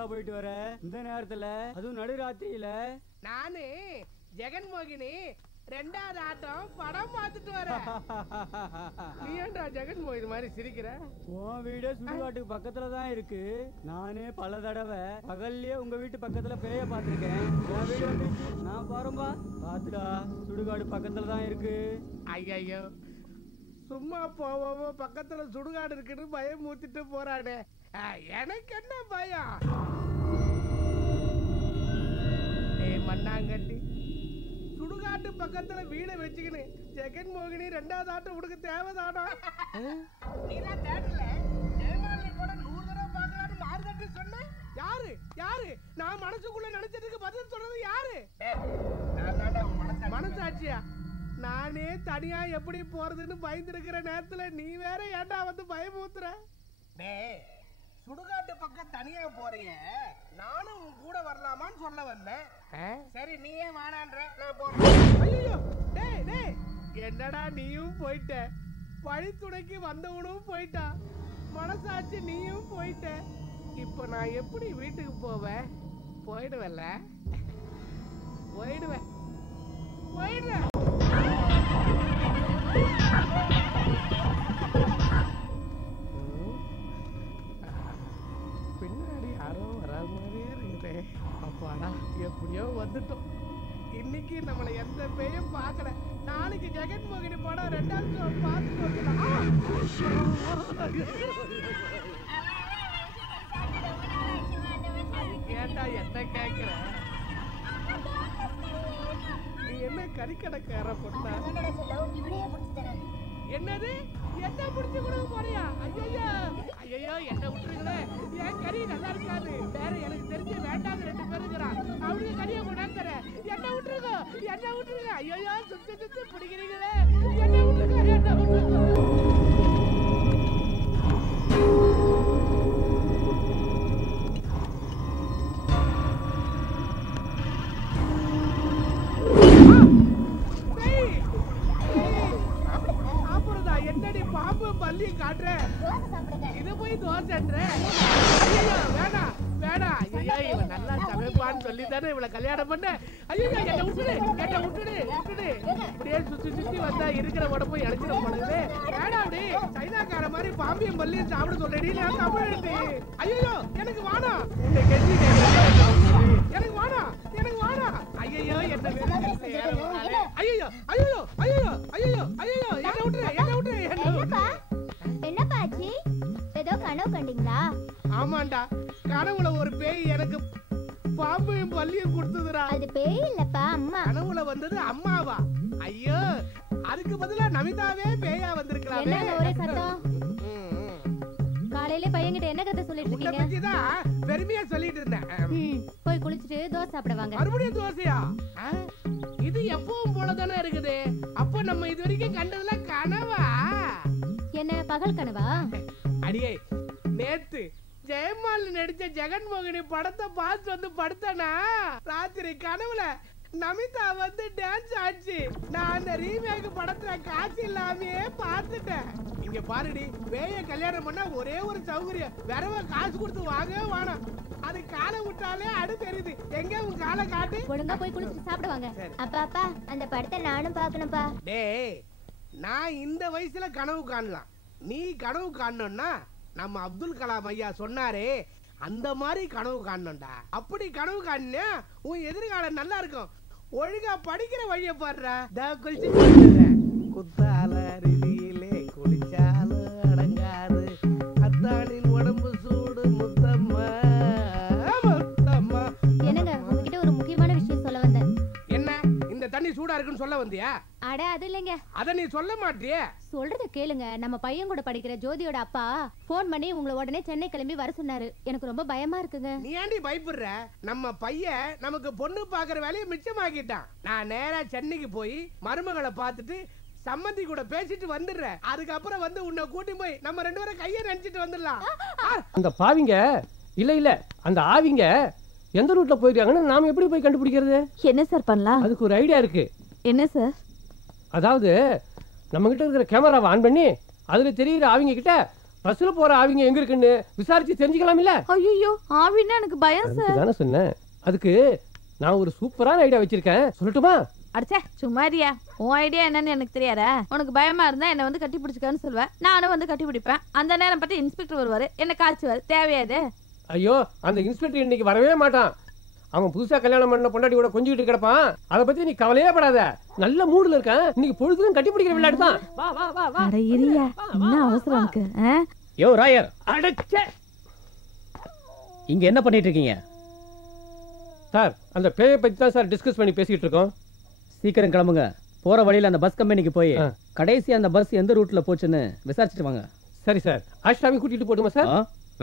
எங்கடா போயிட்டு வர இந்த நேரத்துல, அதுவும் நடுராத்திரியில? நானு ஜெகன்மோகினி ரெண்டாவது ஆட்டம் படம் பார்த்துட்டு வரேன். நீ ஏன்டா ஜெகன்மோகினி மாதிரி சிரிக்கிற? உன் வீடு சுடுகாட்டுக்கு பக்கத்துல தான் இருக்கு. நானே பல தடவை பகல்லே உங்க வீட்டு பக்கத்துல பேய பார்த்திருக்கேன். என் வீடு வந்துச்சு, நான் பாரும்பா. பாத்துடா, சுடுகாடு பக்கத்துல தான் இருக்கு. ஐயோ, சும்மா போவோம் பக்கத்துல சுடுகாடு இருக்குன்னு பயம் ஊத்திட்டு போறானே. எனக்கு என்ன பயம்? மண்ணாங்கட்டி, சுடுகாட்டு பக்கத்துல வீட வச்சுக்கின்னு ஜெகன்மோகினி ரெண்டாவது ஆட்டம் உனக்கு தேவைதானா? நீதான் தேட்டர்ல ஜெயமாலினி கூட 100 தடவை பார்க்கலான்னு மார்கட்டி சொன்ன. யாரு யாரு? நான் மனசுக்குள்ள நினைச்சதுக்கு பதில் சொல்றது யாரு? மனசாட்சியா? நானே தனியா எப்படி போறதுன்னு பயந்துருக்கிற நேரத்துல நீ வேற ஏன்டா வந்து பயமுறுத்துற? சுடுகாட்டு பக்கம் தனியா போறீங்க, நானும் உன் கூட வரலாமான்னு சொல்ல வந்தேன். சரி, நீயே வாடான்ற, நான் போறேன். ஐயோ, டேய் டேய், என்னடா நீயும் போயிட்ட, வழித்துணைக்கு வந்தவனும் போயிட்டா, மனசாட்சி நீயும் போயிட்ட. இப்ப நான் எப்படி வீட்டுக்கு போவேன்? போயிடுவேன்ல, போயிடுவேன் போயிடுவேன். பின்னாடி யாரோ வர மாதிரியே இருக்குதே. அப்பாடா, எப்படியோ வந்துட்டோம். இன்னைக்கு நம்மளை எந்த பேயும் பார்க்கல. நாளைக்கு ஜெகன்மோகினி படம் 2வது ஷோ பார்த்துட்டு வந்துடலாம். கேட்டா என்ன கேட்கிற? நீ என்ன கறிக்கடைக்கார பொண்ணா? என்னது? என்ன புடிச்சு கொடுக்க போறியா? ஐயோ ஐயோ, என்ன விட்டுருங்களே. என் கறி நல்லா இருக்காது, வேற எனக்கு தெரிஞ்சு வேண்டாம் 2 பேர் இருக்கிறான், அவனுக்கு கறியை கொண்டாந்துற. என்ன விட்டுருங்க, என்ன விட்டுருங்க. ஐயோ, சுத்தி சுத்தி பிடிக்கிறீங்களே. என்ன விட்டுருங்க, என்ன விட்டுருங்க. என்னடி பாம்பு பள்ளியும் காட்டுற? இது போய் தோசைன்ற? ஐயோ, வேணாம் வேணாம். ஐயோ, இவன் நல்லா சமைப்பான்னு சொல்லி தானே இவளை கல்யாணம் பண்ண. ஐயோ, என்ன விட்டுடு, என்ன விட்டுடு விட்டுடு. இப்படியே சுத்தி சுத்தி வந்தா இருக்கிற உடம்பு இழைச்சிட போனது. வேணாம், அப்படி சைனாக்கார மாதிரி பாம்பியும் பள்ளியும் சாப்பிட சொல்றேன். நான் தமிழ்ட்டு. ஐயோ, எனக்கு வேணாம். உன்னை கெஞ்சி எனக்கு வேணாம், எனக்கு வேணாம். ஐயோ, என்ன ஐயோ ஐயோ ஐயோ ஐயோ ஐயோ, என்ன விட்டுரு, என்ன விட்டுரு. என்னப்பா ஆச்சு? ஏதோ கனவு கண்டீங்களா? ஆமாண்டா, கனவுல ஒரு பேய் எனக்கு பாம்பையும் பல்லியும் கொடுத்ததுடா. அது பேய் இல்லப்பா, அம்மா. கனவுல வந்தது அம்மாவா? ஐயோ, அதுக்கு பதிலா நமிதாவே பேயா வந்திருக்கலாம். என்ன ஒரே சத்தம்? காலையில பையன்கிட்ட என்ன கதை சொல்லிட்டு இருக்கீங்க? உன்னை பத்தி தான் பெருமையா சொல்லிட்டு இருந்தேன். போய் குளிச்சிட்டு தோசை சாப்பிட வாங்க. மறுபடியும் தோசையா? இது எப்பவும் போலதானே இருக்குது. அப்போ நம்ம இது வரைக்கும் கண்டதுல கனவா? என்ன பகல் கனவா? அடியே, நேத்து ஜெயமாலினி நடிச்ச ஜெகன்மோகினி படத்தை பார்த்து வந்து படுத்தனா, ராத்திரி கனவுல நமிதா வந்து டான்ஸ் ஆச்சு. நான் அந்த ரீமேக் படத்துல காட்சி இல்லாமே பார்த்துட்டேன். இங்க பாருடி, பேய கல்யாணம் பண்ணா ஒரே ஒரு சௌகரியம், வரவ காசு கொடுத்து வாங்கவே வேணாம். அது காலை விட்டாலே அடு தெரியுது. எங்க உன் காலை காட்டு. ஒழுங்கா போய் குளிச்சு சாப்பிடுவாங்க. அப்பா அப்பா, அந்த படத்தை நானும் பார்க்கணும்பா. டேய், நான் இந்த வயசுல கனவு காணலாம். நீ கனவு காணணும்னா நம்ம அப்துல் கலாம் ஐயா சொன்னாரே, அந்த மாதிரி கனவு காணணும்டா. அப்படி கனவு காணினா உன் எதிர்காலம் நல்லா இருக்கும். ஒழுங்கா படிக்கிற வழிய பாடுறா. குத்தால ரீதியிலே குளிச்சால அடங்காது, அத்தானின் உடம்பு சூடு முத்தம்மா முத்தம்மா. என்னங்க, உங்ககிட்ட ஒரு முக்கியமான விஷயம் சொல்ல வந்தேன். என்ன, இந்த தண்ணி சூடா இருக்குன்னு சொல்ல வந்தியா? அட அது இல்லைங்க. அத நீ சொல்ல மாட்டியே. சொல்றத கேளுங்க. நம்ம பையன் கூட படிக்கிற ஜோதியோட அப்பா போன் பண்ணி உங்களை உடனே சென்னை கிளம்பி வர சொன்னாரு. எனக்கு ரொம்ப பயமா இருக்குங்க. நீ ஏண்டி பயப்படுற? நம்ம பையன் நமக்கு பொண்ணு பாக்குற வேலையை மிச்சமாக்கிட்டான். நான் நேரா சென்னைக்கு போய் மருமகளை பார்த்துட்டு சம்மந்தி கூட பேசிட்டு வந்துடுறேன். அதுக்கப்புறம் வந்து உன்னை கூட்டி போய் நம்ம 2 பேரும் கையை நினைச்சிட்டு வந்துடலாம். அந்த பாவிங்க இல்ல இல்ல, அந்த ஆவிங்க எந்த ரூட்ல போயிருக்காங்கன்னு நாம எப்படி போய் கண்டுபிடிக்கிறது? என்ன சார் பண்ணலாம்? அதுக்கு ஒரு ஐடியா இருக்கு. என்ன சார்? அதாவது நம்ம கிட்ட இருக்கிற கேமராவை ஆன் பண்ணி அதுல தெரியுற ஆவிங்க கிட்ட பஸ்ல போற ஆவிங்க எங்க இருக்குன்னு விசாரிச்சு தெரிஞ்சுக்கலாம் இல்ல? ஐயோ ஆவின்னா எனக்கு பயம் சார். தானே சொன்னேன். அதுக்கு நான் ஒரு சூப்பரான ஐடியா வச்சிருக்கேன், சொல்லட்டுமா? அடச்சே சும்மாரியா, உன் ஐடியா என்னன்னு எனக்கு தெரியாதா? உனக்கு பயமா இருந்தா என்ன வந்து கட்டி பிடிச்சுக்கான்னு சொல்லுவேன், நானும் வந்து கட்டி பிடிப்பேன். அந்த நேரம் பார்த்து இன்ஸ்பெக்டர் வருவாரு, என்ன காய்ச்சுவாரு. தேவையாது? ஐயோ அந்த இன்ஸ்பெக்டர் இன்னைக்கு வரவே மாட்டான். அவன் புதுசா கல்யாணம் பண்ண பொண்டாட்டி கூட கொஞ்சிட்டு கிடப்பான். அதை பத்தி நீ கவலையே படாத. நல்ல மூடுல இருக்கான். இன்னைக்கு பொழுதும் கட்டி பிடிக்கிற விளையாட்டு தான். வா வா வா வா. அட இரியா, என்ன அவசரம் இருக்கு? யோ ராயர், அடச்சே. இங்க என்ன பண்ணிட்டு இருக்கீங்க? சார் அந்த பேயை பத்தி தான் சார் டிஸ்கஸ் பண்ணி பேசிட்டு இருக்கோம். சீக்கிரம் கிளம்புங்க. போற வழியில அந்த பஸ் கம்பெனிக்கு போய் கடைசி அந்த பஸ் எந்த ரூட்ல போச்சுன்னு விசாரிச்சுட்டு வாங்க. சரி சார். ஆஷாவை கூட்டிட்டு போட்டுமா சார்?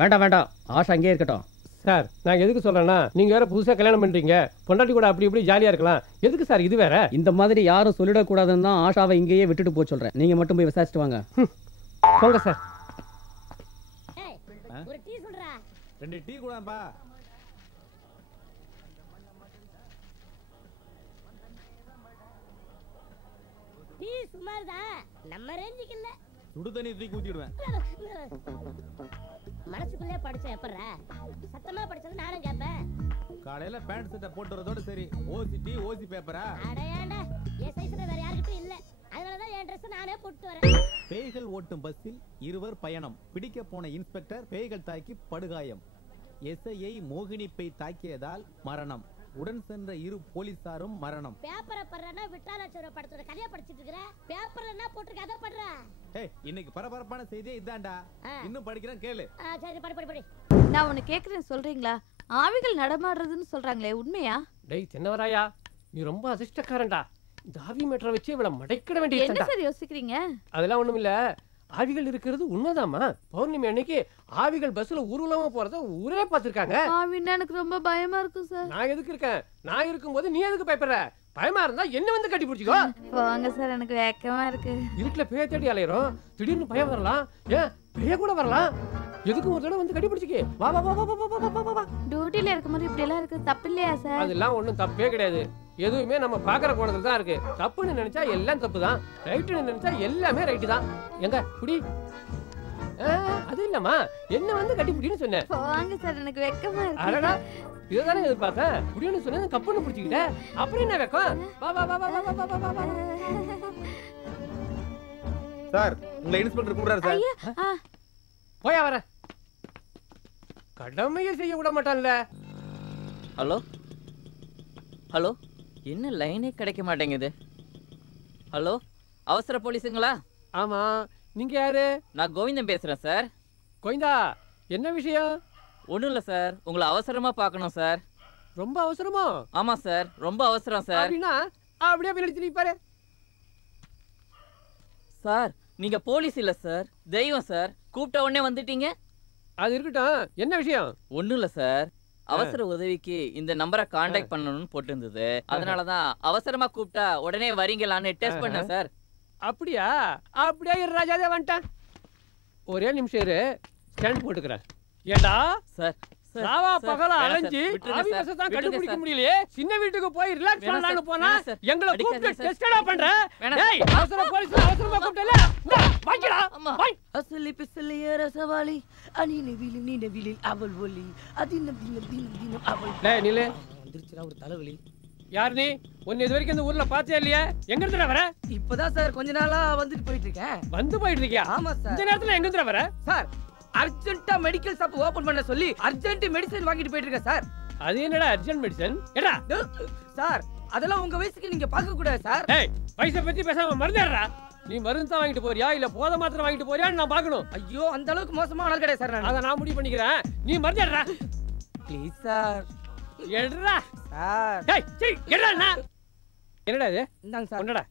வேண்டாம் வேண்டாம், ஆஷா அங்கேயே இருக்கட்டும். சார் நான் எதுக்கு சொல்றேன்னா, நீங்க வேற புதுசா கல்யாணம் பண்றீங்க, பொண்டாட்டி கூட அப்படி இப்படி ஜாலியா இருக்கலாம். எதுக்கு சார் இது வேற? இந்த மாதிரி யாரும் சொல்லிடக்கூடாதுன்னு தான் ஆஷாவை இங்கேயே விட்டுட்டு போக சொல்றேன். நீங்க மட்டும் போய் விசாரிச்சுட்டு வாங்க. போங்க சார். ஒரு டீ சொல்றா. 2 டீ கூடப்பா. டீ சுமார்தான், நம்ம ரேஞ்சுக்கு இல்ல. சுடு தண்ணி தூக்கி ஊத்திடுவேன். மனசுக்குள்ளே படிச்ச எப்பறா? சத்தமா படிச்சது நானும் கேட்பேன். காலையில பேண்ட் சட்டை போட்டு வரதோட சரி, ஓசி டீ ஓசி பேப்பரா? அடையாண்டா, என் சைஸ்ல வேற யாருக்கிட்டும் இல்ல. அதனாலதான் என் ட்ரெஸ் நானே போட்டு வரேன். பேய்கள் ஓட்டும் பஸ்ஸில் இருவர் பயணம். பிடிக்க போன இன்ஸ்பெக்டர் பேய்கள் தாக்கி படுகாயம். எஸ்ஐயை மோகினி பேய் தாக்கியதால் மரணம். உடன் சென்ற 2 போலீசாரும் மரணம். பேப்பரை படுறனா விட்டாலாச்சோர படத்தோட கதையா படிச்சிட்டு இருக்கற. பேப்பர்ல என்ன போட்டுருக்கு அத படுற. ஏய் இன்னைக்கு பரபரப்பான செய்தியே இதான்டா. இன்னும் படிக்கிறேன் கேளு. சரி படி. நான் உன்னை கேக்குறேன், சொல்றீங்களா? ஆவிகள் நடமாடுறதுன்னு சொல்றாங்களே, உண்மையா? டேய் சின்னவராயா, நீ ரொம்ப அதிர்ஷ்டக்காரன்டா. இந்த ஆவி மீட்டரை வச்சு இவள மடைக்கிட வேண்டியது. என்ன சார் யோசிக்கிறீங்க? அதெல்லாம் ஒண்ணும் இல்ல. ஆவிகள் இருக்கிறது உண்மைதாமா. பௌர்ணமி அன்னைக்கு ஆவிகள் பஸ்ல ஊர்வலமா போறத ஊரே பார்த்திருக்காங்க. ஆவின்னா எனக்கு ரொம்ப பயமா இருக்கும் சார். நான் எதுக்கு இருக்கேன்? நான் இருக்கும்போது நீ எதுக்கு பயப்படுற? பயமா இருந்தா என்ன வந்து கட்டி பிடிச்சிக்கோ. போங்க சார், எனக்கு வெக்கமா இருக்கு. இருட்டுல பேய தேடி அலையறோம், திடீர்னு பயம் வரலாம். ஏன் பேய கூட வரலாம். எதுக்கு ஒரு தடவை வந்து கட்டி பிடிச்சிக்கே. வா வா வா வா வா வா. டியூட்டில இருக்கும்போது இப்படி எல்லாம் இருக்கு, தப்பு இல்லையா சார்? அதெல்லாம் ஒண்ணும் தப்பே கிடையாது. எதுவுமே நம்ம பாக்குற கோணத்துல தான் இருக்கு. தப்புன்னு நினைச்சா எல்லாம் தப்பு தான், ரைட்டுன்னு நினைச்சா எல்லாமே ரைட்டு தான். எங்க குடி? அது இல்லம்மா, என்ன வந்து கட்டி பிடின்னு சொன்னேன். போங்க சார், எனக்கு வெக்கமா இருக்கு. அடடா, இதுதானே எதிர்பார்த்தேன். குடின்னு சொன்னது கப்புன்னு பிடிச்சிக்கிட்ட. அப்புறம் என்ன வெக்கம்? வா வா வா வா வா வா வா வா. சார் உங்களை இன்ஸ்பெக்டர் கூப்பிடுறாரு சார். போயா வர. கடமையை செய்ய விட மாட்டான்ல. ஹலோ ஹலோ, என்ன லைனே கிடைக்க மாட்டேங்குது. ஹலோ, அவசர போலீஸுங்களா? ஆமா, நீங்க யாரு? நான் கோவிந்தன் பேசுறேன் சார். கோவிந்தா, என்ன விஷயம்? ஒன்றும் இல்லை சார், உங்களை அவசரமா பார்க்கணும் சார். ரொம்ப அவசரமா? ஆமா சார், ரொம்ப அவசரம் சார். அப்படின்னா அப்படியே பின்னாடி திரும்பி பாரு. சார் நீங்க போலீஸ் இல்ல சார், தெய்வம் சார். கூப்பிட்ட உடனே வந்துட்டீங்க. அது இருக்கட்டும், என்ன விஷயம்? ஒன்றும் இல்லை சார், அவசர உதவிக்கு இந்த நம்பரை கான்டாக்ட் பண்ணணும்னு போட்டிருந்தது. அதனாலதான் அவசரமா கூப்பிட்டா உடனே வரீங்களான்னு டெஸ்ட் பண்ணேன் சார். அப்படியா? அப்படியே ராஜாதே வந்துட்டேன். ஒரே நிமிஷம் இரு, ஸ்டாண்ட் போட்டுக்கிறேன். ஏண்டா சார், ராவா பகல அலைஞ்சி ஆபீஸை தான் கண்டுபிடிக்க முடியலையே. சின்ன வீட்டுக்கு போய் ரிலாக்ஸ் பண்ணலாம்னு போனா எங்களை கூப்பிட்டு டெஸ்டடா பண்ற. டேய், அவசர போலீஸ் அவசரமா கூப்பிட்டல. வாங்கிடா. வாய். அசலி பிசலிய ரசவாளி அனின விலி நீன விலி அவள் ஒலி அதின தின தின தின அவள். டேய் நிலே, வந்துருச்சுடா ஒரு தலைவலி. யார் நீ? உன்னை இது வரைக்கும் இந்த ஊர்ல பார்த்தே இல்லையே. எங்க இருந்துடா வர? இப்பதான் சார் கொஞ்ச நாளா வந்துட்டு போயிட்டு இருக்கேன். வந்து போயிட்டு இருக்கியா? ஆமா சார். இந்த நேரத்துல எங்க இருந்துடா வர? சார் அர்ஜென்ட்டா மெடிக்கல் ஷாப் ஓபன் பண்ண சொல்லி அர்ஜென்ட் மெடிசன் வாங்கிட்டு போயிட்டு இருக்கேன் சார். அது என்னடா அர்ஜென்ட் மெடிசன்? ஏடா சார், அதெல்லாம் உங்க வயசுக்கு நீங்க பார்க்க கூடாது சார். டேய், வயசை பத்தி பேசாம மருந்துடா. நீ மருந்து தான் வாங்கிட்டு போறியா இல்ல போத மாத்திரை வாங்கிட்டு போறியான்னு நான் பார்க்கணும். ஐயோ, அந்த அளவுக்கு மோசமான ஆள் கிடையாது சார். அத நான் முடிவு பண்ணிக்கிறேன். நீ மருந்துடா. Please sir. எடுடா சார். டேய், சீ, எடுடா. என்னடா இது? இந்தாங்க சார். என்னடா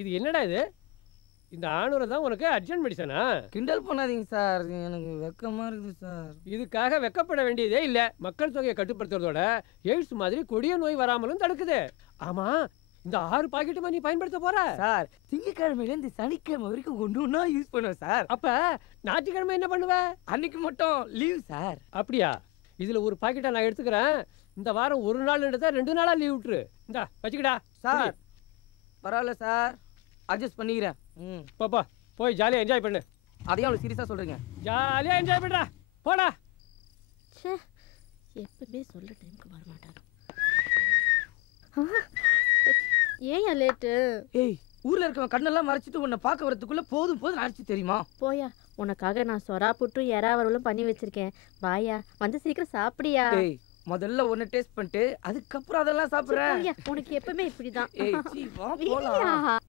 இது? என்னடா இது? இந்த ஆணுரை தான் உனக்கு அர்ஜென்ட் மெடிசனா? கிண்டல் பண்ணாதீங்க சார், எனக்கு வெக்கமா இருக்குது சார். இதுக்காக வெக்கப்பட வேண்டியதே இல்ல. மக்கள் தொகையை கட்டுப்படுத்துறதோட எய்ட்ஸ் மாதிரி கொடிய நோய் வராமலும் தடுக்குது. ஆமா, இந்த 6 பாக்கெட்டுமா நீ பயன்படுத்த போற? சார், திங்கக்கிழமையில இருந்து சனிக்கிழமை வரைக்கும் ஒண்ணா யூஸ் பண்ணுவேன் சார். அப்ப ஞாயிற்றுக்கிழமை என்ன பண்ணுவ? அன்னைக்கு மட்டும் லீவ் சார். அப்படியா? இதுல ஒரு பாக்கெட்டை நான் எடுத்துக்கிறேன். இந்த வாரம் ஒரு நாள் எடுத்தா 2 நாளா லீவ் விட்டுரு. இந்தா வச்சுக்கடா. சார் பரவாயில்ல சார், அட்ஜஸ்ட் பண்ணிக்கிறேன். பாப்பா போய் ஜாலியா என்ஜாய் பண்ணு. அதையும் அவ்வளவு சீரியஸா சொல்றீங்க? ஜாலியா என்ஜாய் பண்றா, போடா. ச்சே, எப்பவுமே சொல்ற டைம்க்கு வர மாட்டாரு. ஏன் லேட்டு? ஏய், ஊர்ல இருக்கவன் கண்ணெல்லாம் மறைச்சிட்டு உன்னை பார்க்க வரதுக்குள்ள போதும் போதும் ஆச்சு தெரியுமா? போயா, உனக்காக நான் சொரா புட்டும் எறா வறுவலும் பண்ணி வச்சிருக்கேன். வாயா, வந்து சீக்கிரம் சாப்பிடியா. ஏய், முதல்ல ஒன்னு டேஸ்ட் பண்ணிட்டு அதுக்கப்புறம் அதெல்லாம் சாப்பிடுறேன். உனக்கு எப்பவுமே இப்படிதான். ஏய், சீ, வா போலாம்.